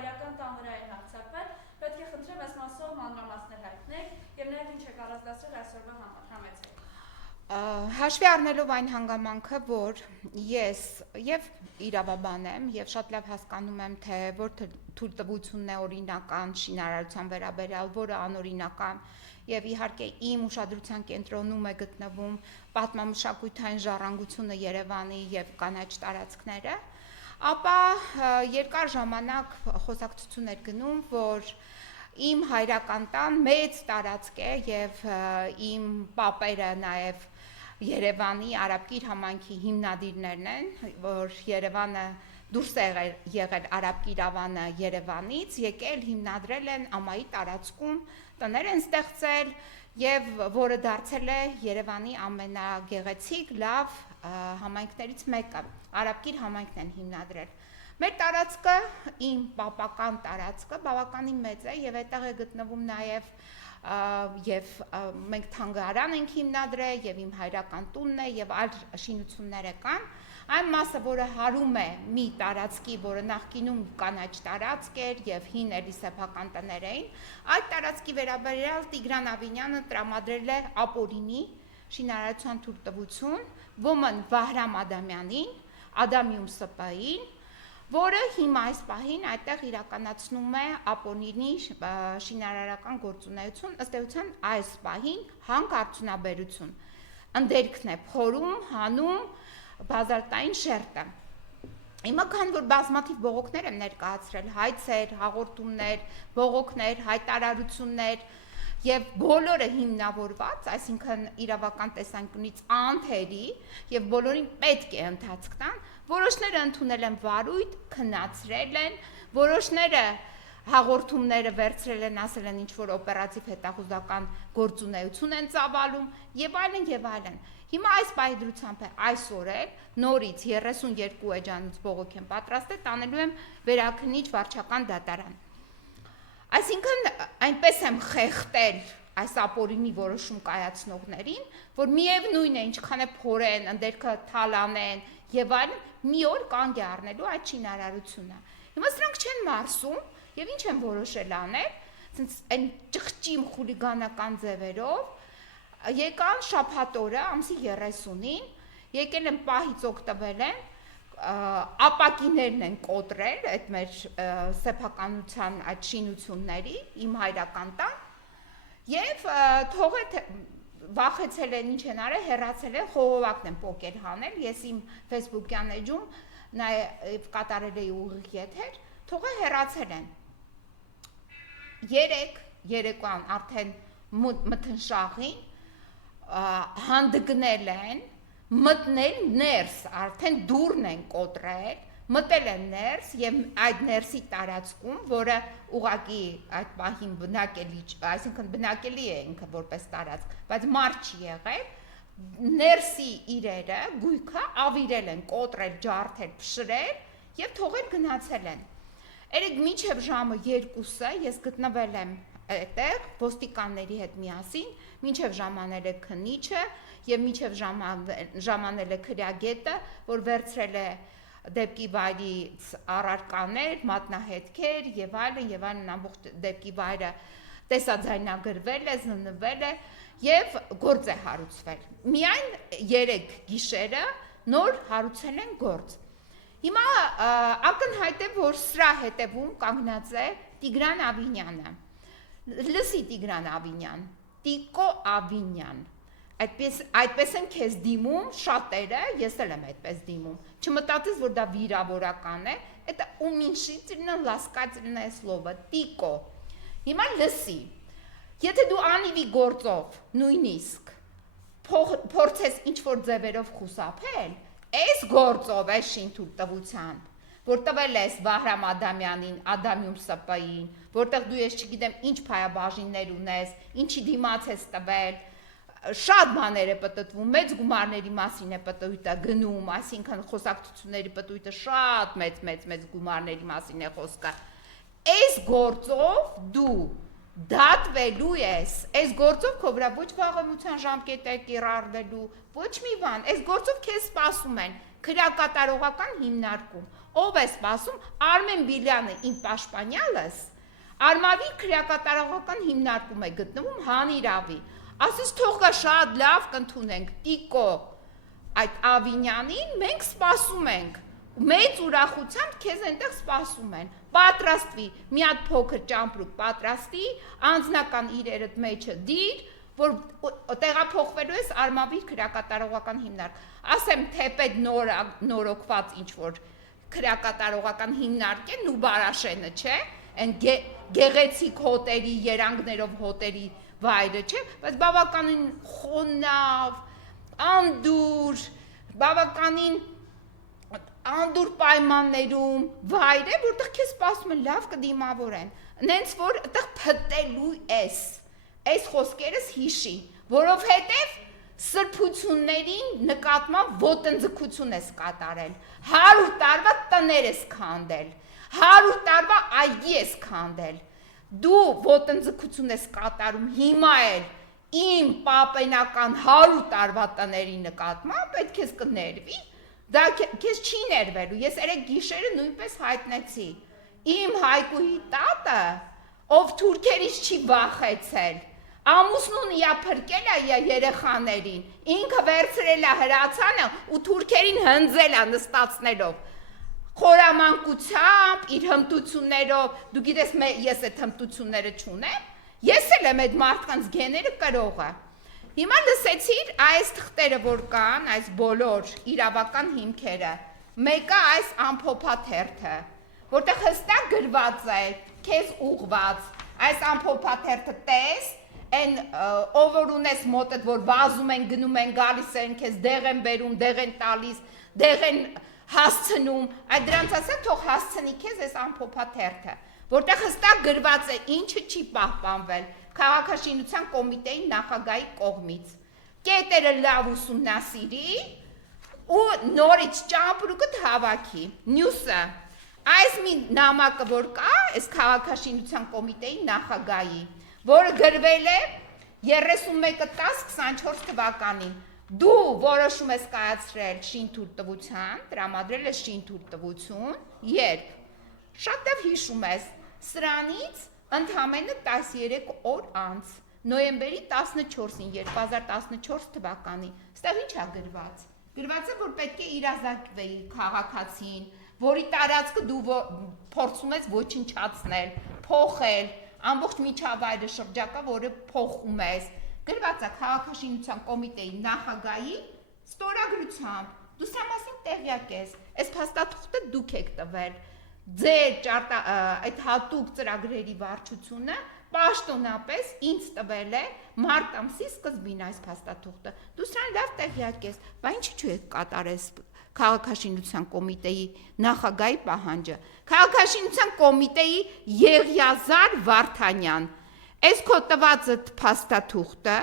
հայրական տան վրա են հարձակվել, պետք է խնդրեմ այս մասով մանրամասներ հայտնեք եւ նաեւ ինչ եք առանձնացրել այսօրվա համար, համեցեք։ Հաշվի առնելով այն հանգամանքը, որ ես եւ իրավաբան եմ եւ շատ լավ հասկանում եմ, թե որ թույլտվությունն է օրինական շինարարության վերաբերյալ, որը անօրինական եւ իհարկե իմ ուշադրության կենտրոնում է գտնվում պատմամշակութային ժառանգությունը Երևանի եւ կանաչ տարածքները, ապա երկար ժամանակ խոսակցություն էր գնում, որ իմ հայրական տան մեծ տարածք է եւ իմ պապերը նաեւ Երևանի Արաբկիր համայնքի հիմնադիրներն են, որ Երևանը դուրս է եղել Արաբկիր ավանը Երևանից, եկել հիմնադրել են ամայի տարածքում, տներ են ստեղծել եւ որը դարձել է Երևանի ամենագեղեցիկ լավ համայնքներից մեկը, Արաբկիր համայնքն են հիմնադրել։ Մեր տարածքը, իմ պապական տարածքը բավականին մեծ է եւ այդտեղ է գտնվում նաեւ եւ մենք թանգարան ենք հիմնադրել եւ իմ հայրական տունն է եւ այլ շինություններ կան, այն մասը, որը հարում է մի տարածքի, որը նախկինում կանաչ տարածք էր եւ հին էլիսեփական տներ էին, այդ տարածքի վերաբերյալ Տիգրան Ավինյանը տրամադրել է ապօրինի շինարարության թույլտվություն Ոմն Վահրամ Ադամյանին, Ադամիում ՍՊ-ին, որը հիմա այս պահին այդտեղ իրականացնում է ապօրինի շինարարական գործունեություն, ըստ էության այս պահին հանքարդյունաբերություն, ընդերքն է փորում, հանում բազալտային շերտը։ Հիմա քան որ բազմաթիվ բողոքներ եմ ներկայացրել, հայցեր, հաղորդումներ, բողոքներ, հայտարարություններ եւ բոլորը հիմնավորված, այսինքն իրավական տեսանկյունից անթերի եւ բոլորին պետք է ընթացք տան, որոշները ընդունել են վարույթ, քննացրել են, որոշները հաղորդումները վերցրել են, ասել են ինչ որ օպերատիվ հետախուզական գործունեություն են ծավալում եւ այլն եւ այլն։ Հիմա այս պահի այսօր էլ նորից 32 էջանոց բողոք եմ պատրաստել, տանելու եմ վերաքննիչ վարչական դատարան։ Այսինքն այնպես եմ խեղտել այս ապօրինի որոշում կայացնողներին, որ միևնույն է ինչքան է փորեն, ընդերքը թալանեն եւ այլն, մի օր կանգ է առնելու այդ շինարարությունը։ Հիմա սրանք չեն մարսում եւ ինչ են որոշել անել, ցենց այն ճղճիմ խուլիգանական ձևերով եկան շաբաթ օրը ամսի 30-ին, եկել են պահից օգտվել են, ապակիներն են կոտրել այդ մեր սեփականության այդ շինությունների, իմ հայրական տան, եւ թողել վախեցել են, ինչ են արել, հեռացել են, խողովակն են պոկել հանել, ես իմ Facebook-յան էջում նաեւ կատարել էի ուղիղ եթեր, թողել հեռացել են։ Երեկոյան արդեն մթնշաղին հանդգնել են, մտնել ներս, արդեն դուրն են կոտրել, մտել են ներս եւ այդ ներսի տարածքում, որը ուղղակի այդ պահին բնակելի, այսինքն բնակելի է ինքը որպես տարածք, բայց մարդ չի եղել, ներսի իրերը, գույքը ավիրել են, կոտրել, ջարդել, փշրել եւ թողել գնացել են։ Երեք մինչև ժամը 2-ը ես գտնվել եմ այդտեղ ոստիկանների հետ միասին, մինչև ժամանել է քննիչը եւ մինչև ժամանել է քրյագետը, որ վերցրել է դեպքի վայրից առարկաներ, մատնահետքեր եւ այլն ամբողջ դեպքի վայրը տեսաձայնագրվել է, զննվել է եւ գործ է հարուցվել։ Միայն 3 գիշերը նոր հարուցել են գործ։ Հիմա ակնհայտ է, որ սրա հետևում կանգնած է Տիգրան Ավինյանը։ Լսի Տիգրան Ավինյան, Տիկո Ավինյան, այդպես են քեզ դիմում շատերը, ես էլ եմ այդպես դիմում, չմտածես, որ դա վիրավորական է, это уменьшительно ласкательное слово, Տիկո, հիմա լսի, եթե դու անիվի գործով նույնիսկ փորձես ինչ-որ ձևերով խուսափել, այս գործով, այս շինթույլտվությամբ, որ տվել ես Վահրամ Ադամյանին, Ադամիում ՍՊ-ին, որտեղ դու ես չգիտեմ ինչ փայաբաժիններ ունես, ինչի դիմաց ես տվել, շատ բաներ է պտտվում, մեծ գումարների մասին է պտույտը գնում, այսինքն խոսակցությունների պտույտը շատ մեծ գումարների մասին է խոսքը։ Այս գործով դու դատվելու ես, այս գործով քո վրա ոչ վաղեմության ժամկետ է կիրառվելու, ոչ մի բան, այս գործով քեզ սպասում են քրեակատարողական հիմնարկում, ով է սպասում, Արմեն Բիլյանը իմ պաշտպանյալս, Արմավի քրեակատարողական հիմնարկում է գտնվում հանիրավի, ասես թող գա շատ լավ կընդունենք Տիկո այդ Ավինյանին, մենք սպասում ենք, մեծ ուրախությամբ քեզ այնտեղ սպասում են, պատրաստվի, մի հատ փոքր ճամպրուկ պատրաստի, անձնական իրերդ մեջը դիր, որ տեղափոխվելու ես Արմավի քրեակատարողական հիմնարկ, ասեմ թեպետ նորոգված ինչ-որ քրեակատարողական հիմնարկ է, Նուբարաշենը, չէ, այն գեղեցիկ հոտերի, երանգներով հոտերի վայրը, չէ, բայց բավականին խոնավ, անդուր, բավականին անդուր պայմաններում վայր է, որտեղ քեզ սպասում են լավ կդիմավորեն, նենց որ այդտեղ փտելու ես, այս խոսքերս հիշի, որովհետև սրբություններին նկատմամբ ոտնձգություն ես կատարել, 100 տարվա տներ ես քանդել, 100 տարվա այգի ես քանդել, դու ոտնձգություն ես կատարում հիմա էլ իմ պապենական 100 տարվա տների նկատմամբ, պետք քեզ կներվի, դա քեզ չի ներվելու, ես երեք գիշերը նույնպես հայտնեցի, իմ Հայկուհի տատը, ով թուրքերից չի վախեցել, ամուսնուն իա փրկել է երեխաներին, ինքը վերցրել է հրացանը ու թուրքերին հնձել է նստացնելով, խորամանկությամբ, իր հմտություններով, դու գիտես ես այդ հմտությունները չունեմ, ես էլ եմ այդ մարդկանց գեները կրողը, հիմա լսեցիր այս թղթերը, որ կան, այս բոլոր իրավական հիմքերը, մեկը այս ամփոփաթերթը, որտեղ հստակ գրված է, քեզ ուղված, այս ամփոփաթերթը տես, այն ով որ ունես մոտդ, որ վազում են, գնում են, գալիս են, քեզ դեղ են բերում, դեղ են տալիս, դեղ են հասցնում, այդ դրանց ասա թող հասցնի քեզ այս ամփոփաթերթը, որտեղ հստակ գրված է, ինչը չի պահպանվել, Քաղաքաշինության կոմիտեի նախագահի կողմից, կետերը լավ ուսումնասիրի ու նորից ճամպրուկը հավաքի, մյուսը, այս մի նամակը, որ կա, այս Քաղաքաշինության կոմիտեի նախագահի, որը գրվել է 31/10/24 թվականին, դու որոշում ես կայացրել շինթույլտվության, տրամադրել ես շինթույլտվություն, երբ, շատ լավ հիշում ես, սրանից ընդամենը 13 օր անց, նոյեմբերի 14-ին, 2014 թվականի, ստեղ ինչ է գրված, գրված է, որ պետք է իրազեկվեի քաղաքացին, որի տարածքը դու փորձում ես ոչնչացնել, փոխել, ամբողջ միջավայրը շրջակա, որը փոխում ես, գրված է Քաղաքաշինության կոմիտեի նախագահի ստորագրությամբ, դու սա մասին տեղյակ ես, այս փաստաթուղթը դուք եք տվել, ձեր այդ հատուկ ծրագրերի վարչությունը պաշտոնապես ինձ տվել է մարտ ամսի սկզբին այս փաստաթուղթը, դու սրան լավ տեղյակ ես, բա ինչի՞ չեք կատարես Քաղաքաշինության կոմիտեի նախագահի պահանջը, Քաղաքաշինության կոմիտեի Եղիազար Վարդանյան, այս քո տված փաստաթուղթը,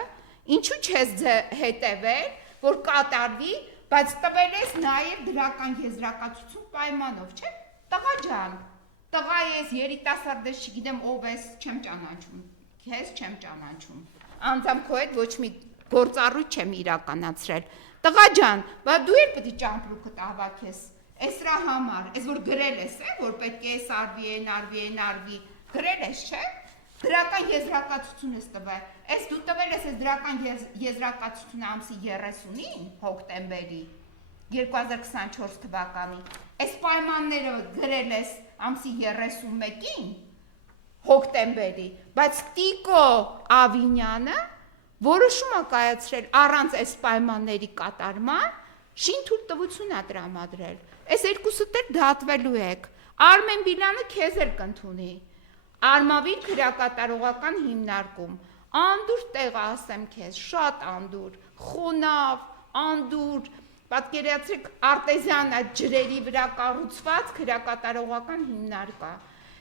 ինչու չես հետևել, որ կատարվի, բայց տվել ես նաև դրական եզրակացություն պայմանով, չէ՞, տղա ջան, տղա ես երիտասարդ ես, չգիտեմ ով ես, չեմ ճանաչում, քեզ չեմ ճանաչում, անձամբ քո հետ ոչ մի գործառույթ չեմ իրականացրել, տղա ջան, բա դու էլ պետք է ճամպրուկդ հավաքես, այս դրա համար, այս որ գրել ես, որ պետք է այս արվի, գրել ես, չէ՞, դրական եզրակացություն ես տվել, այս դու տվել ես այս դրական եզրակացությունը ամսի 30-ին, հոկտեմբերի 2024 թվականի, այս պայմանները գրել ես ամսի 31-ին, հոկտեմբերի, բայց Տիկո Ավինյանը որոշում է կայացրել առանց այս պայմանների կատարման, շինթույլտվություն է տրամադրել, այս երկուսդ էլ դատվելու եք, Արմեն Բիլյանը քեզ էլ կընդունի, Արմավի քրեակատարողական հիմնարկում, անդուր տեղը ասեմ քեզ, շատ անդուր, խոնավ, անդուր, պատկերացրեք արտեզյան այդ ջրերի վրա կառուցված քրեակատարողական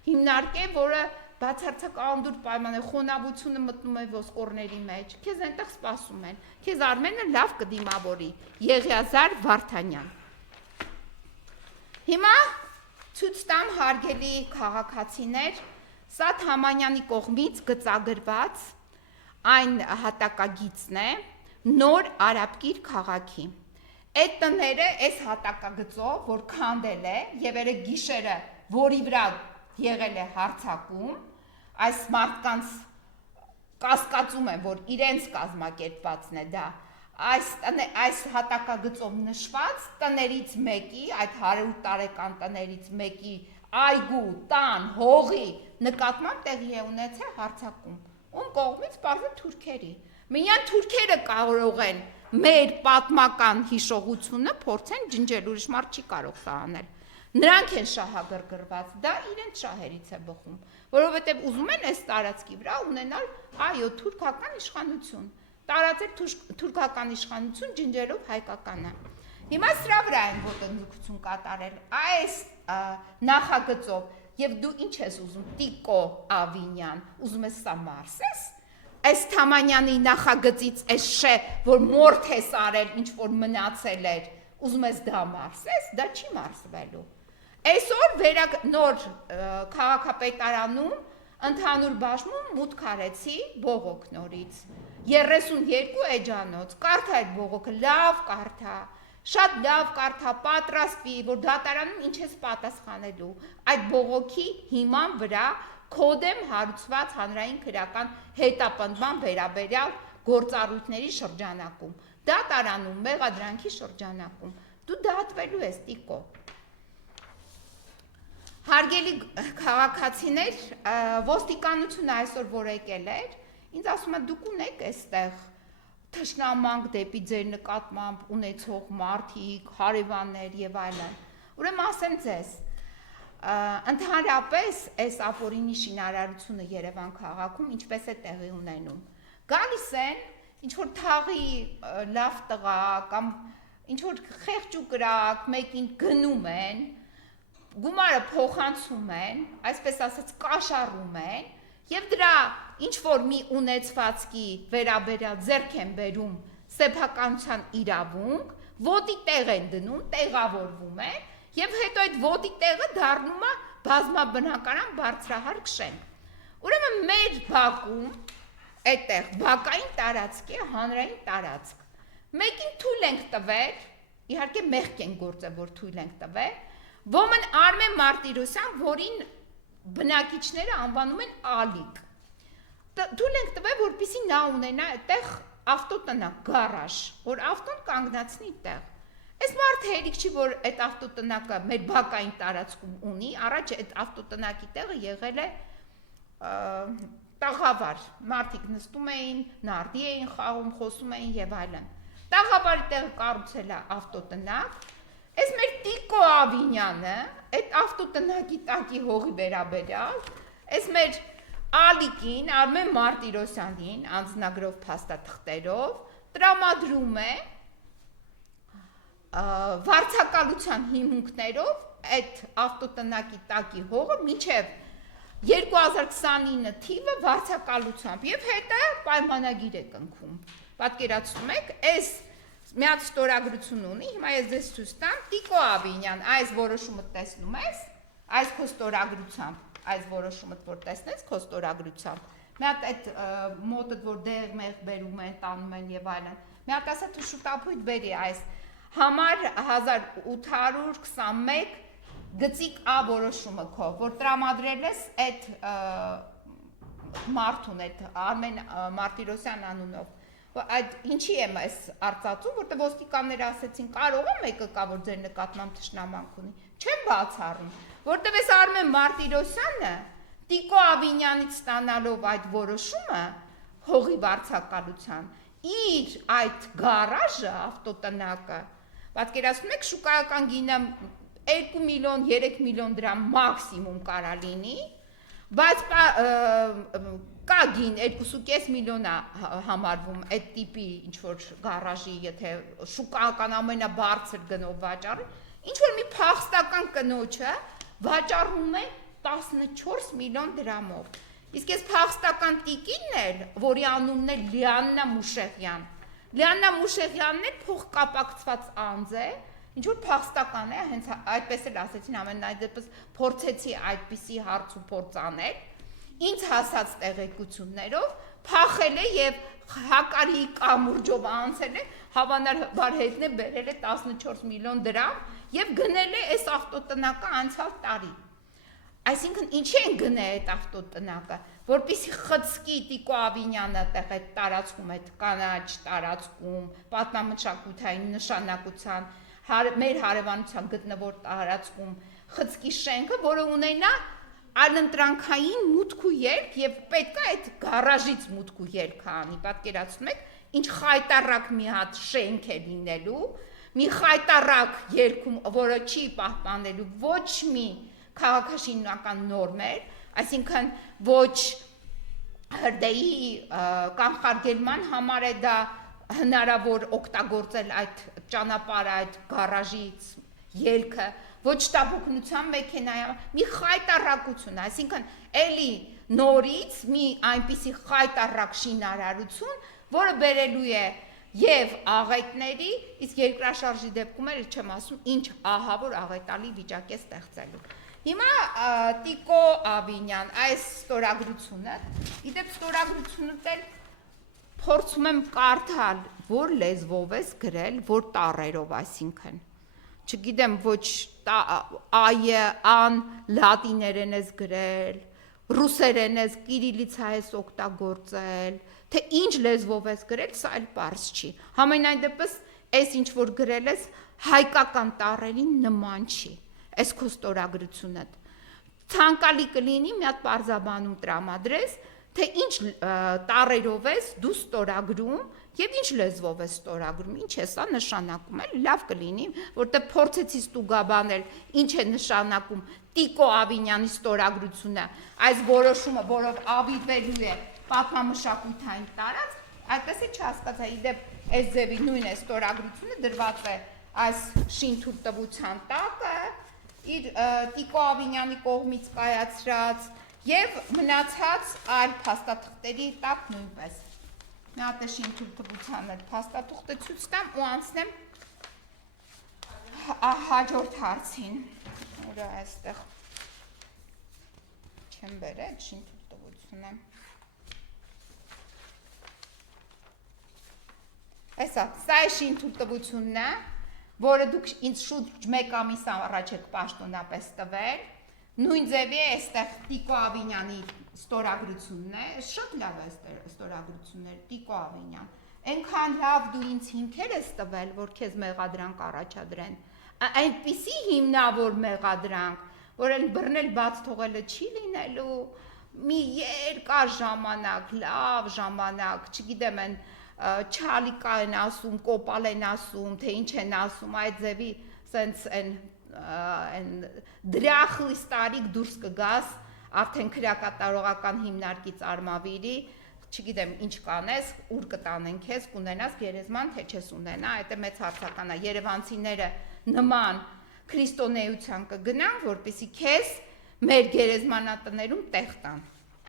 հիմնարկ է, որը բացարձակ անդուր պայման է, խոնավությունը մտնում է ոսկորների մեջ, քեզ այնտեղ սպասում են, քեզ Արմենը լավ կդիմավորի, Եղիազար Վարդանյան։ Հիմա ցույց տամ հարգելի քաղաքացիներ, սա Թամանյանի կողմից գծագրված այն հատակագիծն է նոր Արաբկիր քաղաքի։ այդ տները այս հատակագծով, որ քանդել է եւ երեք գիշերը, որի վրա եղել է հարձակում, այս մարդկանց կասկածում են, որ իրենց կազմակերպվածն է դա, այս հատակագծով նշված տներից մեկի, այդ 100 տարեկան տներից մեկի այգու, տան, հողի նկատմամբ տեղի է ունեցել հարձակում, ում կողմից պարզը թուրքերի, միայն թուրքերը կարող են մեր պատմական հիշողությունը փորձեն ջնջել, ուրիշ մարդ չի կարող սա անել, նրանք են շահագրգռված, դա իրենց շահերից է բխում, որովհետև ուզում են այս տարածքի վրա ունենալ, այո, թուրքական իշխանություն, տարածել թուրքական իշխանություն ջնջելով հայկականը։ Հիմա սրա վրա են ոտնձգություն կատարել, այս նախագծով, եւ դու ինչ ես ուզում, Տիկո Ավինյան, ուզում ես սա մարսես, այս Թամանյանի նախագծից այս շե, որ մորթ ես արել, ինչ որ մնացել էր, ուզում ես դա մարսես, դա չի մարսվելու։ Այսօր նոր քաղաքապետարանում ընդհանուր բաժնում մուտք արեցի բողոք նորից, 32 էջանոց, կարդա այդ բողոքը, լավ կարդա, շատ լավ կարդա, պատրաստվի, որ դատարանում ինչ ես պատասխանելու, այդ բողոքի հիման վրա կոդեմ հարուցված հանրային քրեական հետապնդման վերաբերյալ գործառույթների շրջանակում, դատարանում, մեղադրանքի շրջանակում, դու դատվելու ես, Տիկո։ Հարգելի քաղաքացիներ, ոստիկանությունը այսօր որ եկել էր, ինձ ասում է դուք ունեք այստեղ թշնամանք դեպի ձեր նկատմամբ ունեցող մարդիկ, հարևաններ եւ այլն։ Ուրեմն ասեմ ձեզ, ընդհանրապես այս ապօրինի շինարարությունը Երևան քաղաքում ինչպես է տեղի ունենում։ Գալիս են ինչ որ թաղի լավ տղա կամ ինչ որ խեղճ ու կրակ մեկին գնում են, գումարը փոխանցում են, այսպես ասած կաշառում են եւ դրա ինչ որ մի ունեցվածքի վերաբերյալ ձեռք են բերում սեփականության իրավունք, ոտի տեղ են դնում, տեղավորվում են եւ հետո այդ ոտի տեղը դառնում է բազմաբնականան բարձրահարկ շենք։ Ուրեմն մեր Բաքում այդտեղ բակային տարածք է, հանրային տարածք։ Մեկին թույլ ենք տվել, իհարկե մեղք են գործել, որ թույլ ենք տվել, Ոմն Արմեն Մարտիրոսյան, որին բնակիչները անվանում են Ալիկ։ Թույլ ենք տվել, որպեսզի նա ունենա այդտեղ ավտոտնակ, գարաժ, որ ավտոն կանգնացնի տեղ։ Այս մարդը հերիք չի, որ այդ ավտոտնակը մեր բակային տարածքում ունի, առաջ այդ ավտոտնակի տեղը եղել է տաղավար, մարդիկ նստում էին, նարդի էին խաղում, խոսում էին եւ այլն։ Տաղավարի տեղը կառուցել է ավտոտնակ, այս մեր Տիկո Ավինյանը, այդ ավտոտնակի տակի հողի վերաբերյալ, այս մեր Ալիկին, Արմեն Մարտիրոսյանին, անձնագրով փաստաթղթերով, տրամադրում է վարձակալության հիմունքներով այդ ավտոտնակի տակի հողը մինչև 2029 թիվը վարձակալությամբ եւ հետո պայմանագիր է կնքում։ Պատկերացնում եք, այս միած ստորագրություն ունի, հիմա ես ձեզ ցույց տամ, Տիկո Ավինյան, այս որոշումը տեսնում ես, այս քո ստորագրությամբ, այս որոշումը որ տեսնես քո ստորագրությամբ։ Մի հատ այդ մոտը որ դեղ-մեղ բերում են, տանում են եւ այլն։ Մի հատ ասա դու շուտապույտ բերի այս համար 1821 գծիկ A որոշումը քո, որ տրամադրել ես այդ մարդուն, այդ Արմեն Մարտիրոսյան անունով։ Այդ ինչի եմ այս արծածում, որտեղ ոստիկանները ասեցին, կարող է մեկը կա, որ ձեր նկատմամբ թշնամանք ունի։ Չեմ բացառում, որտեղ այս Արմեն Մարտիրոսյանը Տիկո Ավինյանից ստանալով այդ որոշումը հողի վարձակալության, իր այդ գարաժը, ավտոտնակը, պատկերացնում եք շուկայական գինը 2 միլիոն, 3 միլիոն դրամ մաքսիմում կարա լինի, բայց կա գին 2.5 միլիոն է համարվում այդ տիպի ինչ-որ գարաժի, եթե շուկայական ամենաբարձր գնով վաճառի, ինչ-որ մի փախստական կնոջը վաճառում է 14 միլիոն դրամով։ Իսկ այս փախստական տիկինն էլ, որի անունն է Լիաննա Մուշեղյան, Լիաննա Մուշեղյանն էլ փոխկապակցված անձ է, ինչ-որ փախստական է, հենց այդպես էլ ասեցին, ամենայն դեպս փորձեցի այդպիսի հարց ու փորձ անել, ինձ հասած տեղեկություններով փախել է եւ հակարի կամուրջով անցել է, հավանաբար հետն է բերել է 14 միլիոն դրամ եւ գնել է այս ավտոտնակը անցյալ տարի։ Այսինքն ինչի են գնել այդ ավտոտնակը, որպեսզի խցկի Տիկո Ավինյանը տեղ այդ տարածքում, այդ կանաչ տարածքում, պատմամշակութային նշանակության, մեր հարևանության գտնվող տարածքում խցկի շենքը, որը ունենա այլընտրանքային մուտք ու ելք եւ պետք է այդ գարաժից մուտք ու ելք անի, պատկերացնում եք, ինչ խայտարակ մի հատ շենք է լինելու, մի խայտարակ ելքում, որը չի պահպանելու ոչ մի քաղաքաշինական նորմեր, այսինքն ոչ հրդեհի կանխարգելման համար է դա հնարավոր օգտագործել այդ ճանապարհը, այդ գարաժից ելքը, ոչ տապոկնության մեքենայի, մի խայտարակություն, այսինքն էլի նորից մի այնպիսի խայտարակ շինարարություն, որը բերելու է եւ աղետների, իսկ երկրաշարժի դեպքում էլ չեմ ասում, ինչ ահավոր աղետալի վիճակ է ստեղծելու։ Հիմա Տիկո Ավինյան, այս ստորագրությունը, իդեպ ստորագրությունը դել փորձում եմ կարդալ, որ լեզվով ես գրել, որ տառերով, այսինքն չգիտեմ, ոչ այը, ան, լատիներեն ես գրել, ռուսերեն ես, կիրիլիցա ես օգտագործել, թե ինչ լեզվով ես գրել, սա էլ պարզ չի։ Համենայն դեպս, այս ինչ որ գրել ես, հայկական տառերին նման չի, այս քո ստորագրությունը։ Ցանկալի կլինի մի հատ պարզաբանում տրամադրես, թե ինչ տառերով ես դու ստորագրում եւ ինչ լեզվով ես ստորագրում, ինչ է սա նշանակում, էլ լավ կլինի, որտեղ փորձեցի ստուգաբանել, ինչ է նշանակում Տիկո Ավինյանի ստորագրությունը, այս որոշումը, որով ավիրվելու է պատմամշակութային տարածք, այդպես է չհասկացա, իդեպ այս ձևի նույն է ստորագրությունը դրված է այս շինթույլտվության տակը, իր Տիկո Ավինյանի կողմից կայացրած եւ մնացած այլ փաստաթղթերի տակ նույնպես։ Մի հատ է շինթույլտվության այդ փաստաթուղթը ցույց տամ ու անցնեմ հաջորդ հարցին, որը այստեղ չեմ բերել շինթույլտվությունը։ Սա է շինթույլտվությունն է, որը դուք ինձ շուտ 1 ամիս առաջ եք պաշտոնապես տվել, նույն ձևի է այստեղ Տիկո Ավինյանի ստորագրությունն է, շատ լավ է ստորագրություններ, Տիկո Ավինյան, այնքան լավ դու ինձ հիմքեր ես տվել, որ քեզ մեղադրանք առաջադրեն, այնպիսի հիմնավոր մեղադրանք, որ էլ բռնել բաց թողելը չի լինելու, մի երկար ժամանակ, լավ ժամանակ, չգիտեմ են չալիկա են ասում, կոպալ են ասում, թե ինչ են ասում, այդ ձևի սենց են դրախլիս տարիք դուրս կգաս, արդեն քրեակատարողական հիմնարկից արմավիրի, չգիտեմ ինչ կանես, ուր կտանեն քեզ, կունենաս գերեզման, թե չես ունենա, այդ է մեծ հարցական է, երևանցիները նման քրիստոնեության կգնան, որպեսզի քեզ մեր գերեզմանատներում տեղ տան։